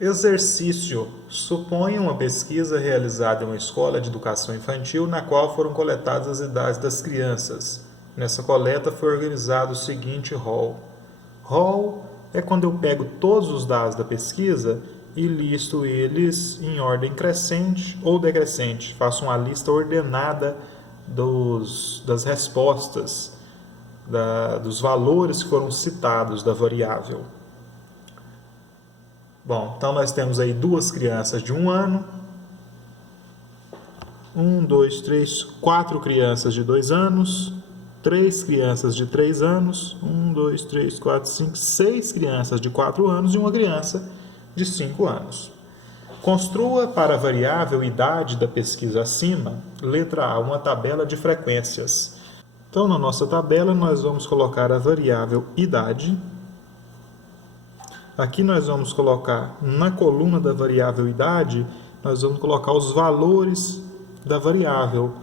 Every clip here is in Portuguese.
Exercício. Suponha uma pesquisa realizada em uma escola de educação infantil na qual foram coletadas as idades das crianças. Nessa coleta foi organizado o seguinte rol. Rol é quando eu pego todos os dados da pesquisa e listo eles em ordem crescente ou decrescente. Faço uma lista ordenada das respostas, dos valores que foram citados da variável. Bom, então nós temos aí duas crianças de 1 ano, 4 crianças de 2 anos, 3 crianças de 3 anos, 6 crianças de 4 anos e uma criança de 5 anos. Construa para a variável idade da pesquisa acima, letra A, uma tabela de frequências. Então, na nossa tabela, nós vamos colocar a variável idade. Aqui nós vamos colocar, na coluna da variável idade, nós vamos colocar os valores da variável,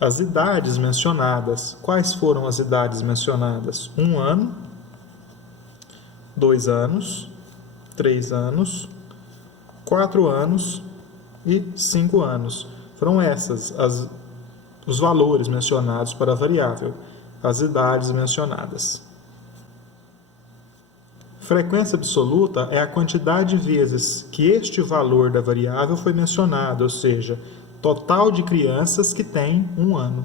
as idades mencionadas. Quais foram as idades mencionadas? 1 ano, 2 anos, 3 anos, 4 anos e 5 anos. Foram os valores mencionados para a variável, as idades mencionadas. Frequência absoluta é a quantidade de vezes que este valor da variável foi mencionado, ou seja, total de crianças que têm 1 ano.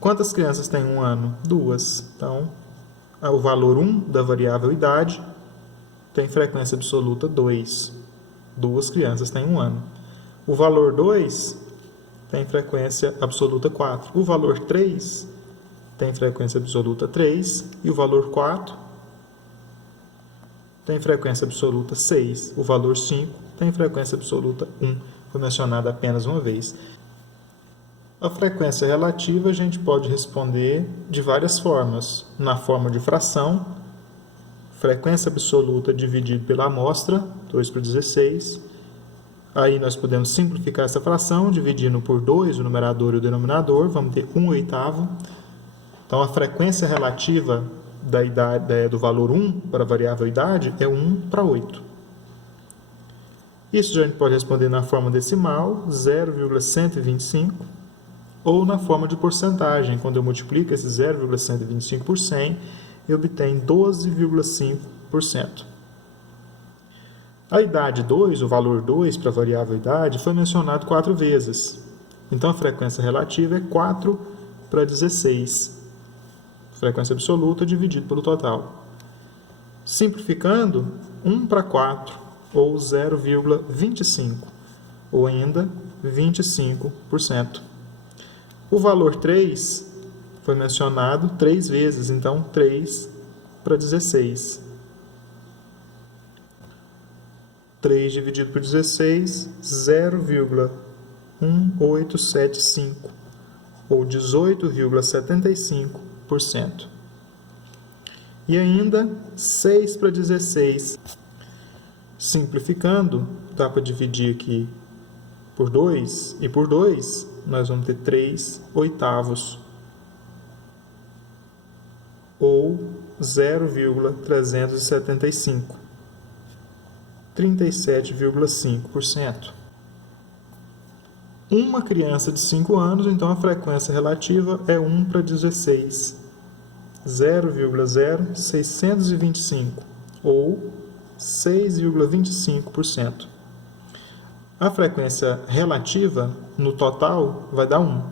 Quantas crianças têm 1 ano? 2. Então, o valor 1 da variável idade tem frequência absoluta 2. 2 crianças têm 1 ano. O valor 2 tem frequência absoluta 4. O valor 3 tem frequência absoluta 3. E o valor 4 tem frequência absoluta 6. O valor 5 tem frequência absoluta 1. Foi mencionado apenas uma vez. A frequência relativa a gente pode responder de várias formas. Na forma de fração, frequência absoluta dividido pela amostra, 2 por 16. Aí nós podemos simplificar essa fração, dividindo por 2 o numerador e o denominador, vamos ter 1/8. Então, a frequência relativa do valor 1 para a variável idade é 1/8. Isso a gente pode responder na forma decimal, 0,125, ou na forma de porcentagem, quando eu multiplico esse 0,125 por 100, eu obtenho 12,5%. A idade 2, o valor 2 para a variável idade, foi mencionado 4 vezes. Então, a frequência relativa é 4/16. Frequência absoluta dividido pelo total. Simplificando, 1/4, ou 0,25, ou ainda 25%. O valor 3 foi mencionado 3 vezes, então 3/16. 3 dividido por 16, 0,1875, ou 18,75%. E ainda 6/16. Simplificando, dá para dividir aqui por 2, e por 2 nós vamos ter 3/8, ou 0,375, 37,5%. Uma criança de 5 anos, então a frequência relativa é 1/16, 0,0625, ou 6,25%. A frequência relativa no total vai dar 1.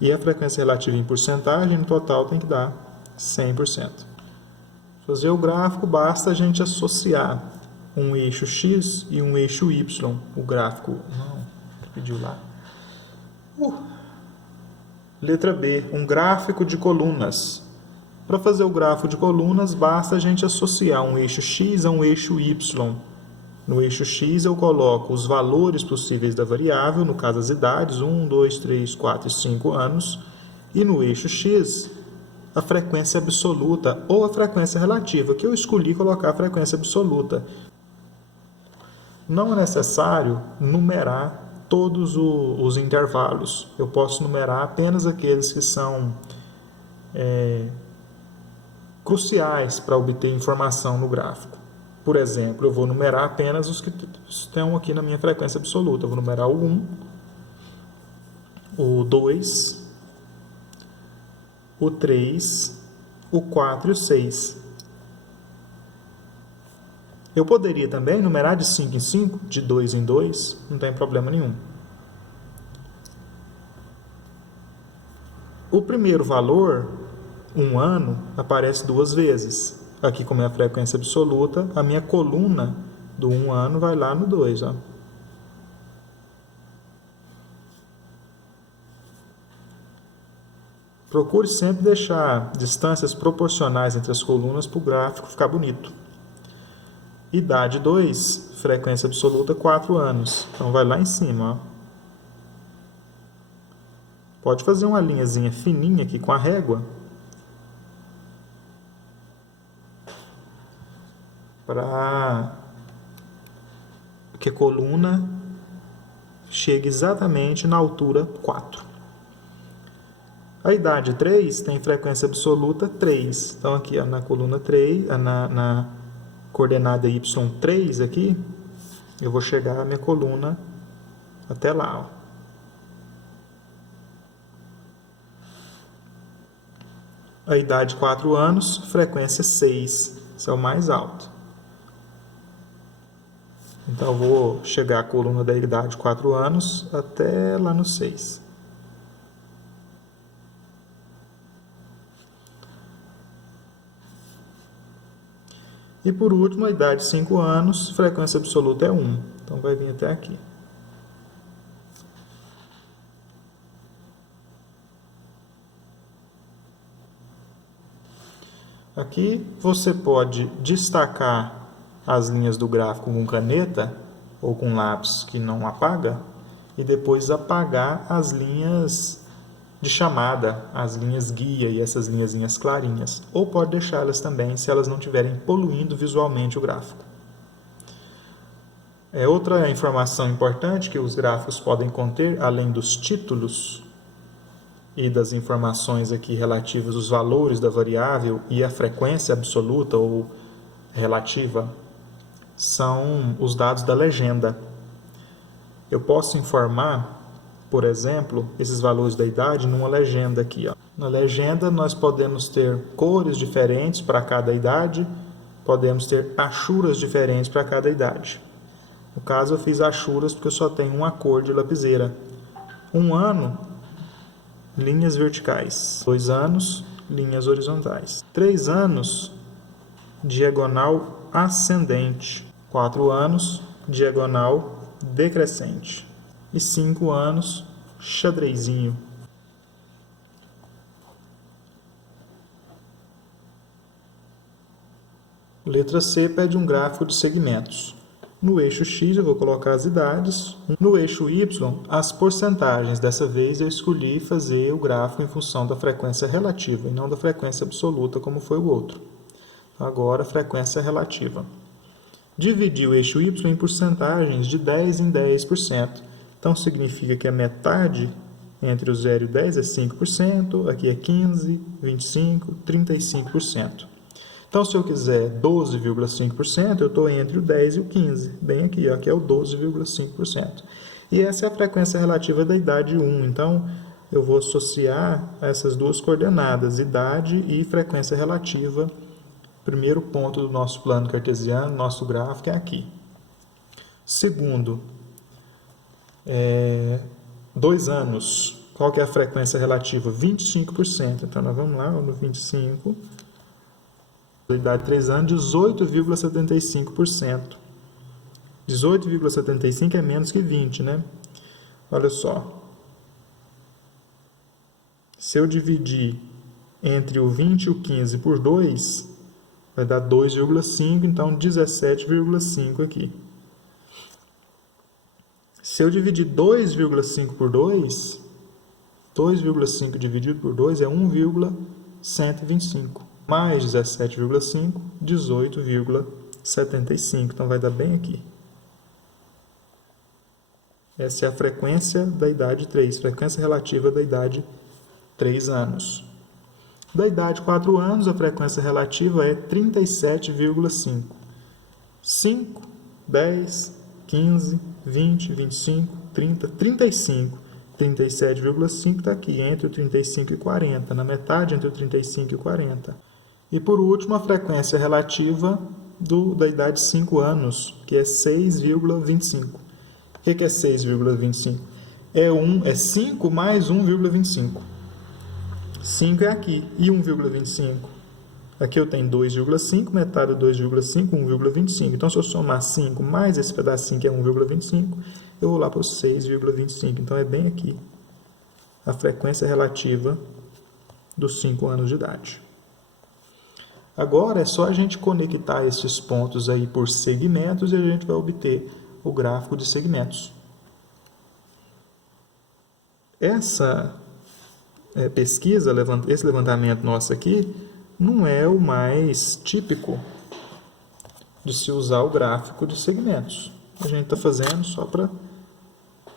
E a frequência relativa em porcentagem no total tem que dar 100%. Para fazer o gráfico, basta a gente associar um eixo X e um eixo Y. O gráfico... Não, pediu lá. Letra B, um gráfico de colunas. Para fazer o gráfico de colunas, basta a gente associar um eixo X a um eixo Y. No eixo X eu coloco os valores possíveis da variável, no caso as idades, 1, 2, 3, 4 e 5 anos. E no eixo X, a frequência absoluta ou a frequência relativa, que eu escolhi colocar a frequência absoluta. Não é necessário numerar todos os intervalos. Eu posso numerar apenas aqueles que são cruciais para obter informação no gráfico. Por exemplo, eu vou numerar apenas os que estão aqui na minha frequência absoluta. Eu vou numerar o 1, o 2, o 3, o 4 e o 6. Eu poderia também numerar de 5 em 5, de 2 em 2, não tem problema nenhum. O primeiro valor, 1 ano, aparece 2 vezes. Aqui, como é a frequência absoluta, a minha coluna do 1 ano vai lá no 2. Ó. Procure sempre deixar distâncias proporcionais entre as colunas para o gráfico ficar bonito. Idade 2, frequência absoluta 4 anos. Então, vai lá em cima. Ó. Pode fazer uma linhazinha fininha aqui com a régua para que a coluna chegue exatamente na altura 4. A idade 3 tem frequência absoluta 3. Então, aqui ó, na coluna 3, na coordenada y3 aqui, eu vou chegar a minha coluna até lá. Ó. A idade 4 anos, frequência 6. Esse é o mais alto. Então, eu vou chegar a coluna da idade 4 anos até lá no 6. E por último, a idade 5 anos, frequência absoluta é 1. Então, vai vir até aqui. Aqui você pode destacar as linhas do gráfico com caneta ou com lápis que não apaga e depois apagar as linhas de chamada, as linhas guia e essas linhazinhas clarinhas. Ou pode deixá-las também se elas não estiverem poluindo visualmente o gráfico. Outra informação importante que os gráficos podem conter, além dos títulos e das informações aqui relativas aos valores da variável e a frequência absoluta ou relativa, são os dados da legenda. Eu posso informar, por exemplo, esses valores da idade numa legenda aqui. Ó. Na legenda nós podemos ter cores diferentes para cada idade, podemos ter achuras diferentes para cada idade. No caso eu fiz achuras porque eu só tenho uma cor de lapiseira. 1 ano, linhas verticais. 2 anos, linhas horizontais. 3 anos, diagonal ascendente. 4 anos, diagonal decrescente. E 5 anos, xadrezinho. Letra C pede um gráfico de segmentos. No eixo X eu vou colocar as idades. No eixo Y, as porcentagens. Dessa vez eu escolhi fazer o gráfico em função da frequência relativa e não da frequência absoluta como foi o outro. Agora, frequência relativa. Dividir o eixo Y em porcentagens de 10 em 10%. Então, significa que a metade entre o 0 e o 10 é 5%, aqui é 15%, 25%, 35%. Então, se eu quiser 12,5%, eu estou entre o 10 e o 15%. Bem aqui, ó, que é o 12,5%. E essa é a frequência relativa da idade 1. Então, eu vou associar essas duas coordenadas, idade e frequência relativa. Primeiro ponto do nosso plano cartesiano, nosso gráfico, é aqui. Segundo, 2 anos. Qual que é a frequência relativa? 25%. Então, nós vamos lá, no 25%. A idade de 3 anos, 18,75%. 18,75% é menos que 20%, né? Olha só. Se eu dividir entre o 20 e o 15 por 2, vai dar 2,5, então 17,5 aqui. Se eu dividir 2,5 por 2, 2,5 dividido por 2 é 1,125. Mais 17,5, 18,75. Então, vai dar bem aqui. Essa é a frequência da idade 3, frequência relativa da idade 3 anos. Da idade 4 anos, a frequência relativa é 37,5. 5, 10, 15, 20, 25, 30, 35. 37,5 está aqui, entre o 35 e 40, na metade entre o 35 e o 40. E por último, a frequência relativa da idade de 5 anos, que é 6,25. O que é 6,25? É 5 mais 1,25. 5 é aqui, e 1,25? Aqui eu tenho 2,5, metade de 2,5, 1,25. Então, se eu somar 5 mais esse pedacinho que é 1,25, eu vou lá para os 6,25. Então, é bem aqui a frequência relativa dos 5 anos de idade. Agora, é só a gente conectar esses pontos aí por segmentos e a gente vai obter o gráfico de segmentos. Essa pesquisa, esse levantamento nosso aqui, não é o mais típico de se usar o gráfico de segmentos. A gente está fazendo só para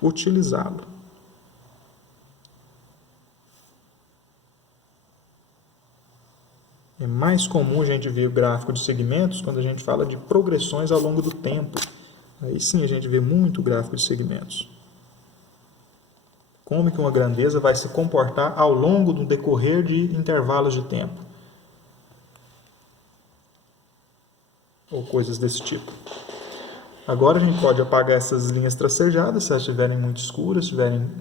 utilizá-lo. É mais comum a gente ver o gráfico de segmentos quando a gente fala de progressões ao longo do tempo. Aí sim a gente vê muito gráfico de segmentos. Como que uma grandeza vai se comportar ao longo do decorrer de intervalos de tempo. Ou coisas desse tipo. Agora a gente pode apagar essas linhas tracejadas, se elas estiverem muito escuras, estiverem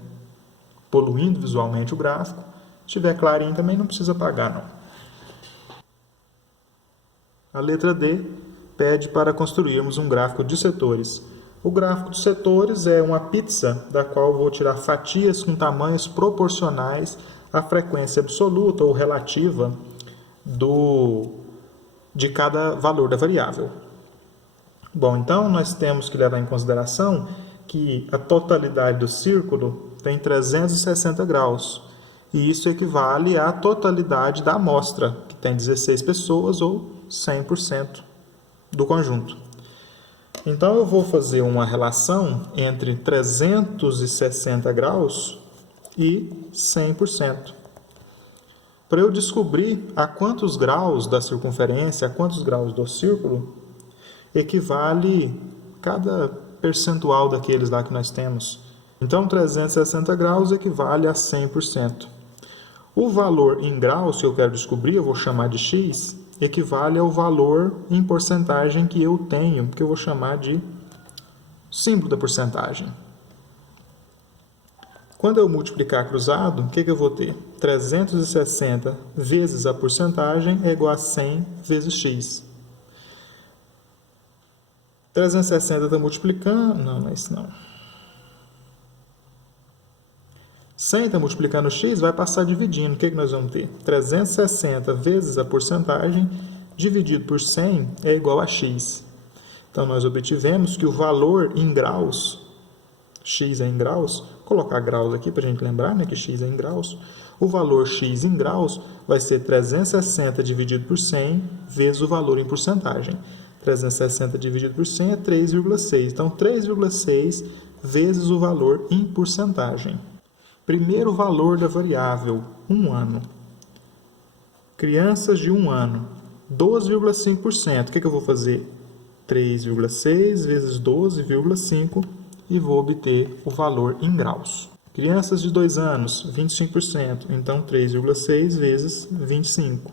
poluindo visualmente o gráfico. Se estiver clarinho também não precisa apagar, não. A letra D pede para construirmos um gráfico de setores. O gráfico de setores é uma pizza da qual vou tirar fatias com tamanhos proporcionais à frequência absoluta ou relativa de cada valor da variável. Bom, então nós temos que levar em consideração que a totalidade do círculo tem 360 graus. E isso equivale à totalidade da amostra, que tem 16 pessoas ou 100% do conjunto. Então eu vou fazer uma relação entre 360 graus e 100%. Para eu descobrir a quantos graus da circunferência, a quantos graus do círculo, equivale cada percentual daqueles lá que nós temos. Então, 360 graus equivale a 100%. O valor em graus que eu quero descobrir, eu vou chamar de x, equivale ao valor em porcentagem que eu tenho, que eu vou chamar de símbolo da porcentagem. Quando eu multiplicar cruzado, o que eu vou ter? 360 vezes a porcentagem é igual a 100 vezes x. 360 está multiplicando... Não é isso não. 100 está multiplicando x, vai passar dividindo. O que nós vamos ter? 360 vezes a porcentagem dividido por 100 é igual a x. Então, nós obtivemos que o valor em graus, x é em graus, vou colocar graus aqui para a gente lembrar, né, que x é em graus. O valor x em graus vai ser 360 dividido por 100 vezes o valor em porcentagem. 360 dividido por 100 é 3,6. Então, 3,6 vezes o valor em porcentagem. Primeiro valor da variável, 1 ano. Crianças de 1 ano, 12,5%. O que eu vou fazer? 3,6 vezes 12,5 e vou obter o valor em graus. Crianças de 2 anos, 25%. Então, 3,6 vezes 25.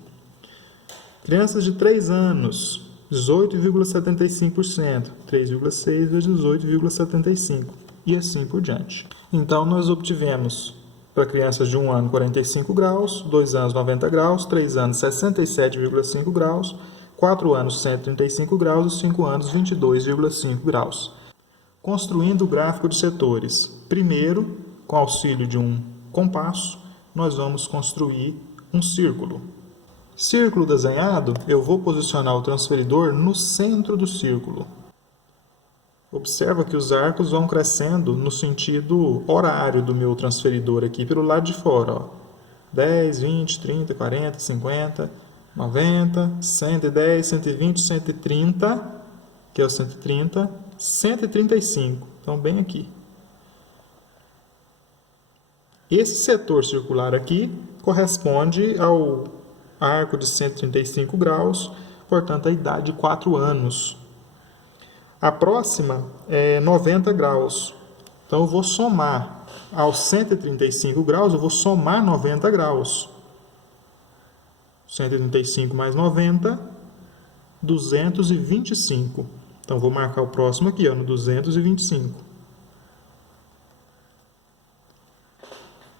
Crianças de 3 anos, 18,75%. 3,6 vezes 18,75. E assim por diante. Então, nós obtivemos, para crianças de 1 ano, 45 graus, 2 anos, 90 graus, 3 anos, 67,5 graus, 4 anos, 135 graus e 5 anos, 22,5 graus. Construindo o gráfico de setores. Primeiro, com auxílio de um compasso, nós vamos construir um círculo. Círculo desenhado, eu vou posicionar o transferidor no centro do círculo. Observa que os arcos vão crescendo no sentido horário do meu transferidor aqui pelo lado de fora. Ó. 10, 20, 30, 40, 50, 90, 110, 120, 130, que é o 130, 135. Então, bem aqui. Esse setor circular aqui corresponde ao arco de 135 graus, portanto, a idade de 4 anos. A próxima é 90 graus. Então, eu vou somar aos 135 graus, eu vou somar 90 graus. 135 mais 90, 225. Então, vou marcar o próximo aqui, ó, no 225.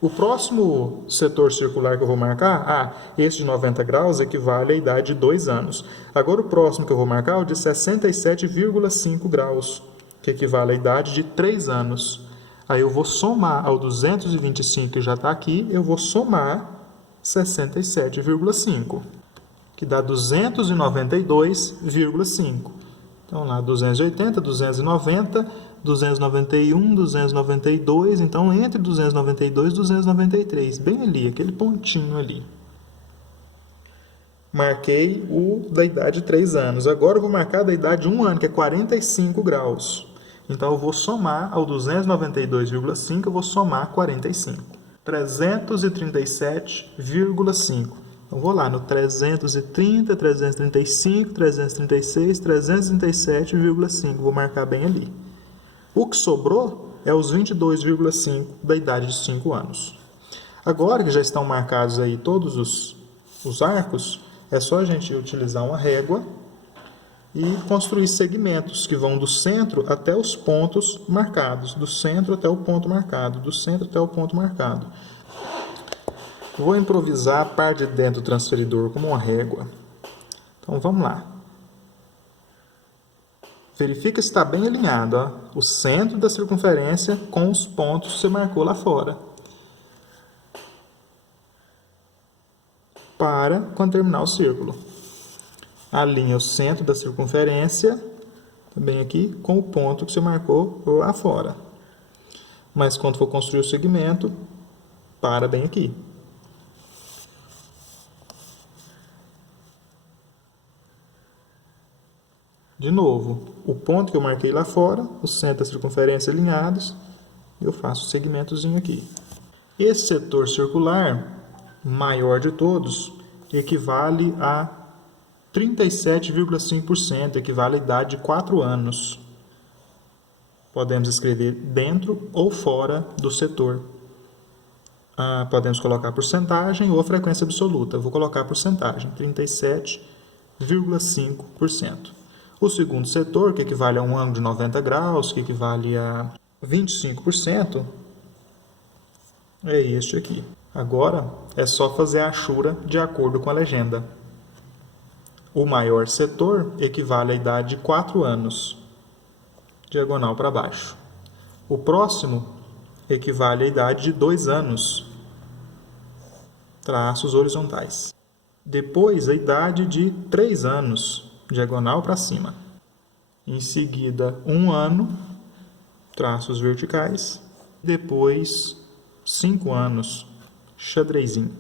O próximo setor circular que eu vou marcar, esse de 90 graus equivale à idade de 2 anos. Agora, o próximo que eu vou marcar é o de 67,5 graus, que equivale à idade de 3 anos. Aí eu vou somar ao 225 que já está aqui, eu vou somar 67,5, que dá 292,5. Então, lá, 280, 290, 291, 292, então entre 292 e 293, bem ali, aquele pontinho ali. Marquei o da idade de 3 anos. Agora eu vou marcar da idade de 1 ano, que é 45 graus. Então eu vou somar ao 292,5, eu vou somar 45. 337,5. Então vou lá no 330, 335, 336, 337,5. Vou marcar bem ali. O que sobrou é os 22,5 da idade de 5 anos. Agora que já estão marcados aí todos os arcos, é só a gente utilizar uma régua e construir segmentos que vão do centro até os pontos marcados, do centro até o ponto marcado, do centro até o ponto marcado. Vou improvisar a parte de dentro do transferidor como uma régua. Então vamos lá. Verifica se está bem alinhado, ó, o centro da circunferência com os pontos que você marcou lá fora. Para quando terminar o círculo. Alinha o centro da circunferência, também aqui, com o ponto que você marcou lá fora. Mas quando for construir o segmento, para bem aqui. De novo, o ponto que eu marquei lá fora, o centro da circunferência alinhados, eu faço o segmentozinho aqui. Esse setor circular, maior de todos, equivale a 37,5%, equivale à idade de 4 anos. Podemos escrever dentro ou fora do setor. Podemos colocar porcentagem ou frequência absoluta. Eu vou colocar porcentagem, 37,5%. O segundo setor, que equivale a um ângulo de 90 graus, que equivale a 25%, é este aqui. Agora, é só fazer a achura de acordo com a legenda. O maior setor equivale à idade de 4 anos, diagonal para baixo. O próximo equivale à idade de 2 anos, traços horizontais. Depois, a idade de 3 anos, diagonal para cima. Em seguida, 1 ano, traços verticais. Depois, 5 anos, xadrezinho.